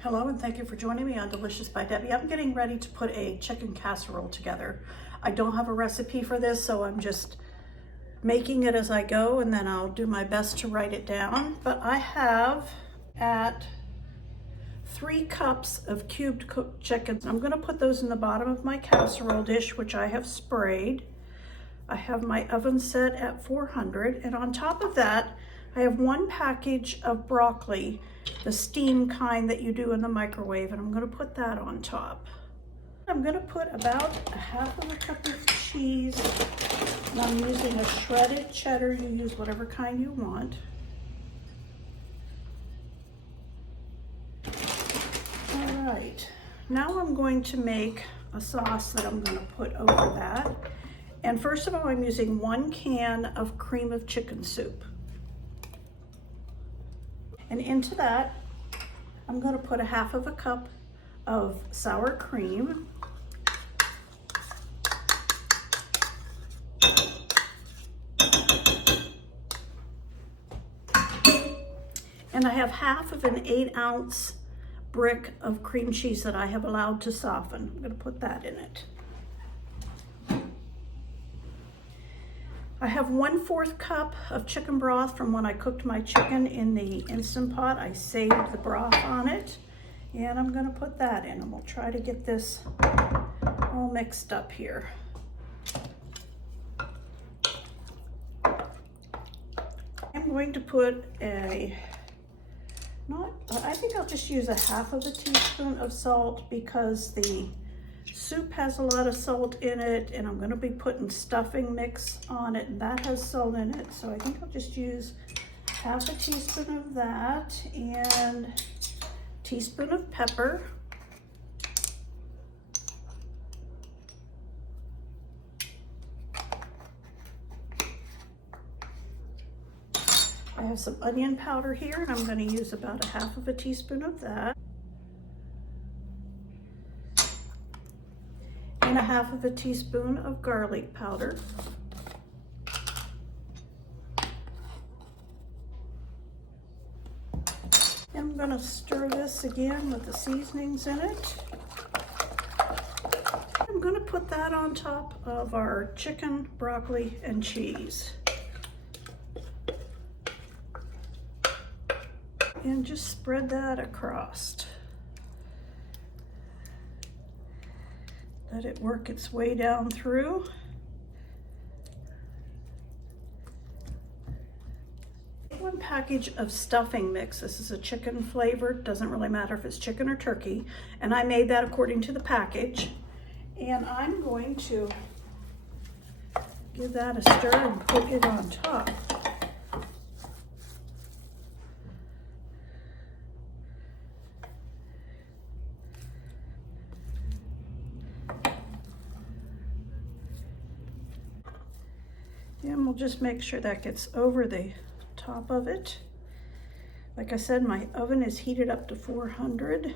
Hello and thank you for joining me on Delicious by Debbie. I'm getting ready to put a chicken casserole together. I don't have a recipe for this, so I'm just making it as I go, and then I'll do my best to write it down. But I have 3 cups of cubed cooked chicken. I'm going to put those in the bottom of my casserole dish, which I have sprayed. I have my oven set at 400, and on top of that I have 1 package of broccoli, the steam kind that you do in the microwave, and I'm going to put that on top. I'm going to put about a half of a cup of cheese, and I'm using a shredded cheddar. You use whatever kind you want. All right, now I'm going to make a sauce that I'm going to put over that. And first of all, I'm using 1 can of cream of chicken soup. And into that, I'm going to put a half of a cup of sour cream. And I have half of an 8-ounce brick of cream cheese that I have allowed to soften. I'm going to put that in it. I have 1/4 cup of chicken broth from when I cooked my chicken in the Instant Pot. I saved the broth on it, and I'm going to put that in, and we'll try to get this all mixed up here. I'm going to put I think I'll just use a half of a teaspoon of salt because the soup has a lot of salt in it, and I'm going to be putting stuffing mix on it, and that has salt in it. So I think I'll just use half a teaspoon of that and a teaspoon of pepper. I have some onion powder here, and I'm going to use about a half of a teaspoon of that. And a half of a teaspoon of garlic powder. And I'm going to stir this again with the seasonings in it. I'm going to put that on top of our chicken, broccoli, and cheese. And just spread that across. Let it work its way down through. One package of stuffing mix. This is a chicken flavor. Doesn't really matter if it's chicken or turkey. And I made that according to the package. And I'm going to give that a stir and put it on top. And we'll just make sure that gets over the top of it. Like I said, my oven is heated up to 400.